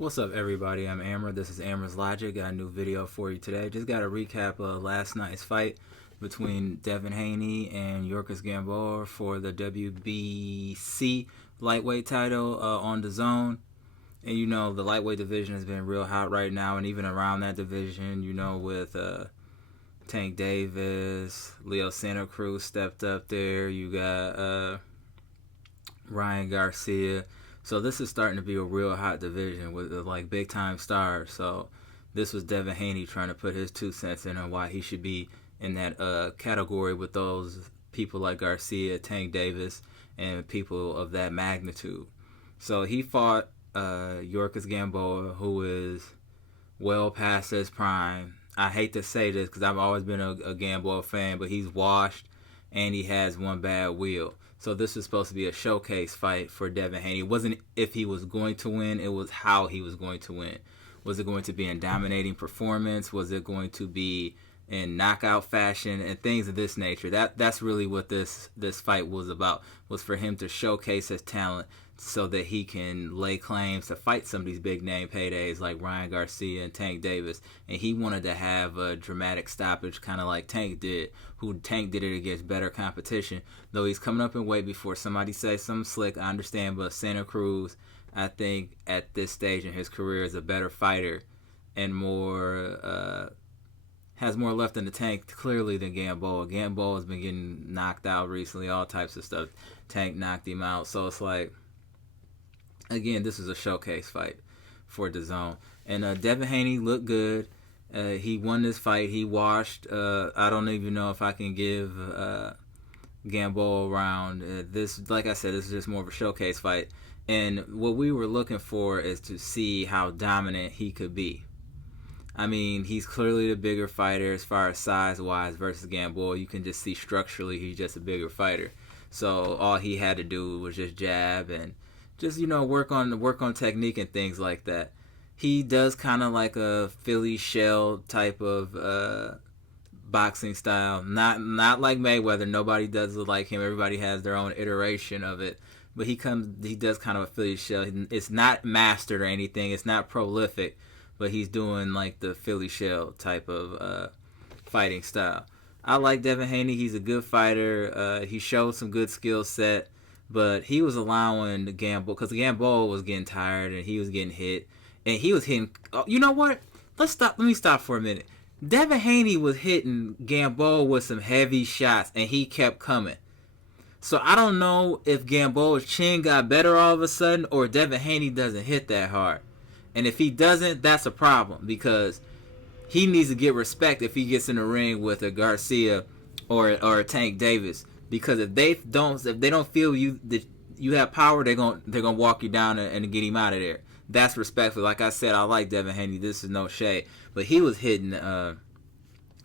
What's up, everybody? I'm Amber. This is Amber's Logic. Got a new video for you today. Just got a recap of last night's fight between Devin Haney and Yuriorkis Gamboa for the WBC lightweight title on DAZN. And you know, the lightweight division has been real hot right now, and even around that division, you know, with Tank Davis, Leo Santa Cruz stepped up there. You got Ryan Garcia. So this is starting to be a real hot division with like big time stars. So this was Devin Haney trying to put his 2 cents in on why he should be in that category with those people like Garcia, Tank Davis, and people of that magnitude. So he fought Yuriorkis Gamboa, who is well past his prime. I hate to say this because I've always been a Gamboa fan, but he's washed and he has one bad wheel. So this was supposed to be a showcase fight for Devin Haney. It wasn't if he was going to win, it was how he was going to win. Was it going to be in dominating performance? Was it going to be in knockout fashion and things of this nature? That's really what this fight was about, was for him to showcase his talent so that he can lay claims to fight some of these big name paydays like Ryan Garcia and Tank Davis. And he wanted to have a dramatic stoppage, kind of like Tank did, Tank did it against better competition. Though he's coming up in weight before somebody says something slick, I understand, but Santa Cruz, I think at this stage in his career, is a better fighter and more has more left in the tank clearly than Gamboa. Gamboa has been getting knocked out recently, all types of stuff. Tank knocked him out, so it's like, again, this is a showcase fight for DAZN. And Devin Haney looked good. He won this fight. He washed. I don't even know if I can give Gamboa a round. This, like I said, this is just more of a showcase fight. And what we were looking for is to see how dominant he could be. I mean, he's clearly the bigger fighter as far as size-wise versus Gamboa. You can just see structurally he's just a bigger fighter. So all he had to do was just jab and just, you know, work on technique and things like that. He does kind of like a Philly shell type of boxing style. Not like Mayweather. Nobody does it like him. Everybody has their own iteration of it. But he does kind of a Philly shell. It's not mastered or anything. It's not prolific. But he's doing like the Philly shell type of fighting style. I like Devin Haney. He's a good fighter. He showed some good skill set. But he was allowing the Gamboa, because the Gamboa was getting tired and he was getting hit. And he was hitting, you know what? Let me stop for a minute. Devin Haney was hitting Gamboa with some heavy shots and he kept coming. So I don't know if Gamboa's chin got better all of a sudden or Devin Haney doesn't hit that hard. And if he doesn't, that's a problem, because he needs to get respect if he gets in the ring with a Garcia or a Tank Davis. Because if they don't feel that you have power, they're gonna walk you down and get him out of there. That's respectful. Like I said, I like Devin Haney. This is no shade, but he was hitting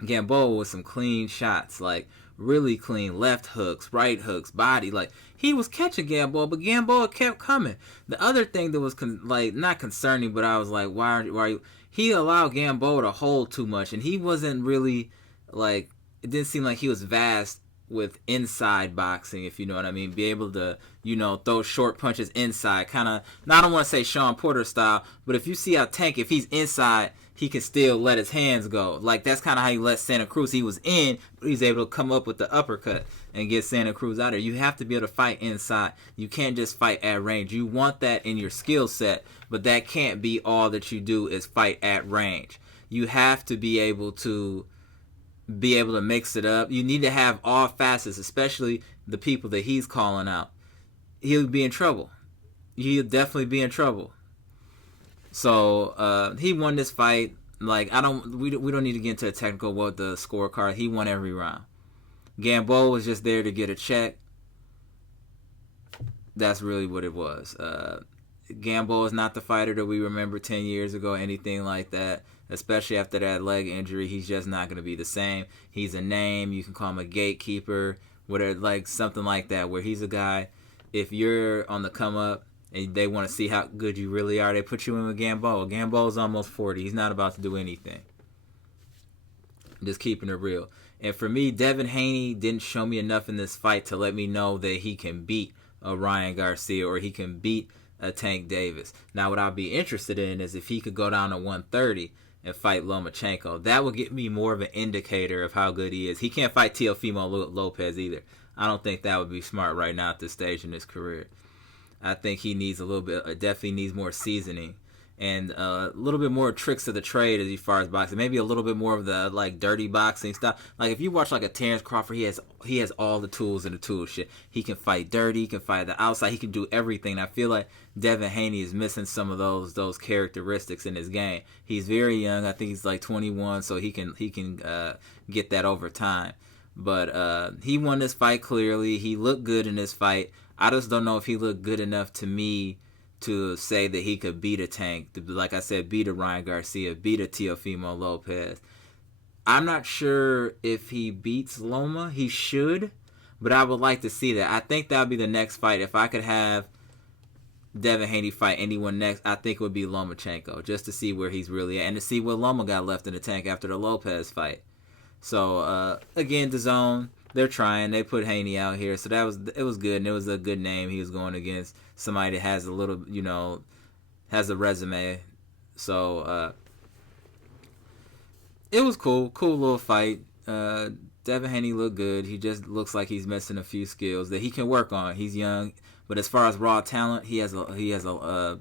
Gamboa with some clean shots, like really clean left hooks, right hooks, body. Like he was catching Gamboa, but Gamboa kept coming. The other thing that was not concerning, but I was like, why are you? He allowed Gamboa to hold too much, and he wasn't really like. It didn't seem like he was vast with inside boxing, if you know what I mean. Be able to, you know, throw short punches inside, kind of, I don't want to say Sean Porter style, but if you see how Tank, if he's inside, he can still let his hands go. Like, that's kind of how he let Santa Cruz. He was in, but he's able to come up with the uppercut and get Santa Cruz out of there. You have to be able to fight inside. You can't just fight at range. You want that in your skill set, but that can't be all that you do is fight at range. You have to be able to mix it up. You need to have all facets, especially the people that he's calling out. He'll be in trouble. He'll definitely be in trouble. So he won this fight. Like, we don't need to get into a technical what the scorecard. He won every round. Gamboa was just there to get a check. That's really what it was. Gamboa is not the fighter that we remember 10 years ago, anything like that. Especially after that leg injury, he's just not going to be the same. He's a name. You can call him a gatekeeper, whatever, like something like that, where he's a guy, if you're on the come up and they want to see how good you really are, they put you in with Gamboa. Gamboa's almost 40. He's not about to do anything. Just keeping it real. And for me, Devin Haney didn't show me enough in this fight to let me know that he can beat Ryan Garcia or he can beat a Tank Davis. Now, what I'd be interested in is if he could go down to 130 and fight Lomachenko. That would get me more of an indicator of how good he is. He can't fight Teofimo Lopez either. I don't think that would be smart right now at this stage in his career. I think he needs a little bit, definitely needs more seasoning and a little bit more tricks of the trade as far as boxing. Maybe a little bit more of the like dirty boxing stuff. Like if you watch like a Terrence Crawford, he has all the tools in the tool shit. He can fight dirty, he can fight the outside, he can do everything. I feel like Devin Haney is missing some of those characteristics in his game. He's very young. I think he's like 21, so he can get that over time. But he won this fight clearly. He looked good in this fight. I just don't know if he looked good enough to me to say that he could beat a Tank. Like I said, beat a Ryan Garcia, beat a Teofimo Lopez. I'm not sure if he beats Loma. He should, but I would like to see that. I think that would be the next fight. If I could have Devin Haney fight anyone next, I think it would be Lomachenko, just to see where he's really at and to see what Loma got left in the tank after the Lopez fight. So, again, DAZN, they're trying. They put Haney out here, so it was good, and it was a good name. He was going against somebody that has a little, has a resume. So, it was cool little fight. Devin Haney looked good. He just looks like he's missing a few skills that he can work on. He's young, but as far as raw talent, he has a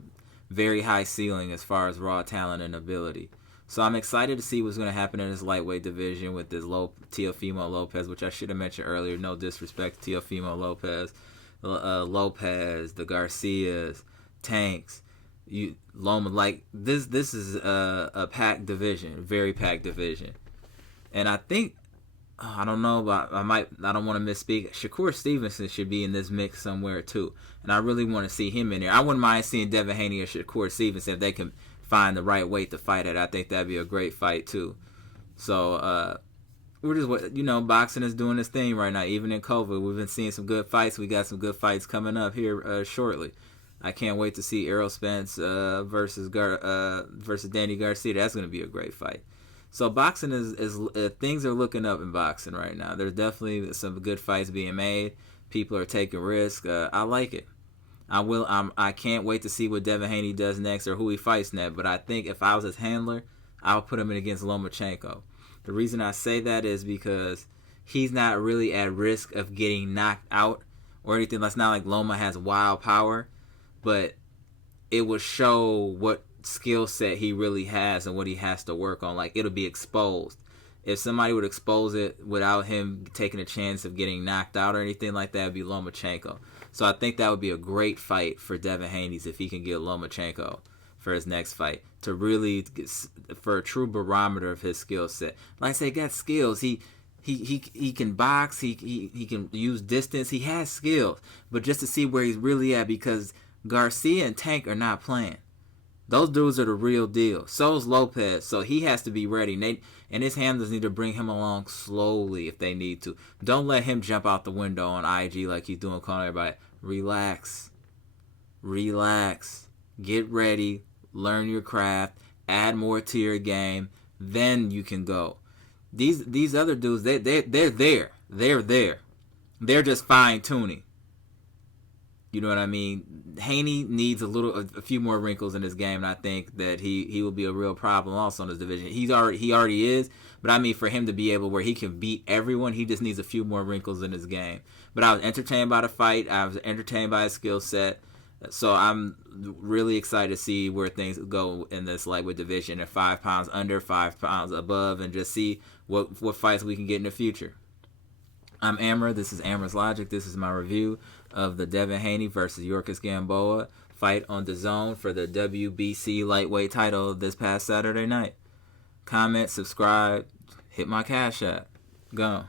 very high ceiling as far as raw talent and ability. So I'm excited to see what's going to happen in this lightweight division with this Teofimo Lopez, which I should have mentioned earlier. No disrespect to Teofimo Lopez, the Garcias, Tanks, Loma. Like this is a packed division, very packed division, and I think I don't know, but I don't want to misspeak. Shakur Stevenson should be in this mix somewhere too, and I really want to see him in there. I wouldn't mind seeing Devin Haney or Shakur Stevenson if they can find the right weight to fight at. I think that'd be a great fight too. So we're just boxing is doing this thing right now. Even in COVID, we've been seeing some good fights. We got some good fights coming up here shortly. I can't wait to see Errol Spence versus Danny Garcia. That's going to be a great fight. So boxing is things are looking up in boxing right now. There's definitely some good fights being made. People are taking risks. I like it. I can't wait to see what Devin Haney does next or who he fights next. But I think if I was his handler, I would put him in against Lomachenko. The reason I say that is because he's not really at risk of getting knocked out or anything. That's not like Loma has wild power, but it would show what skill set he really has and what he has to work on. Like, it'll be exposed. If somebody would expose it without him taking a chance of getting knocked out or anything like that, it'd be Lomachenko. So I think that would be a great fight for Devin Haney if he can get Lomachenko for his next fight, to really for a true barometer of his skill set. Like I said, he got skills. He can box. He can use distance. He has skills, but just to see where he's really at, because Garcia and Tank are not playing. Those dudes are the real deal. So is Lopez. So he has to be ready. And his handlers need to bring him along slowly if they need to. Don't let him jump out the window on IG like he's doing, calling everybody. Relax. Get ready. Learn your craft. Add more to your game. Then you can go. These other dudes, they're there. They're there. They're just fine-tuning. You know what I mean? Haney needs a few more wrinkles in his game, and I think that he will be a real problem also in this division. He already is, but I mean, for him to be able where he can beat everyone, he just needs a few more wrinkles in his game. But I was entertained by the fight. I was entertained by his skill set. So I'm really excited to see where things go in this lightweight division, at 5 pounds under, 5 pounds above, and just see what fights we can get in the future. I'm Amber. This is Amber's Logic. This is my review of the Devin Haney versus Yuriorkis Gamboa fight on DAZN for the WBC lightweight title this past Saturday night. Comment, subscribe, hit my Cash App. Go.